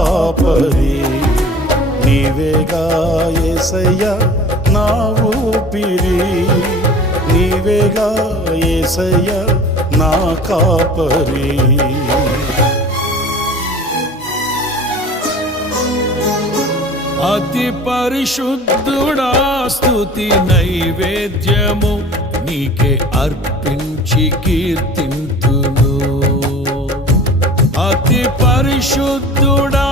కాపరి. నీవేగా యేసయ్యా నా ఊపిరి, నీవేగా యేసయ్యా నా కాపరి. అతి పరిశుద్ధుడా స్తుతి నైవేద్యము నీకే అర్పించి కీర్తింతును. అతి పరిశుద్ధుడా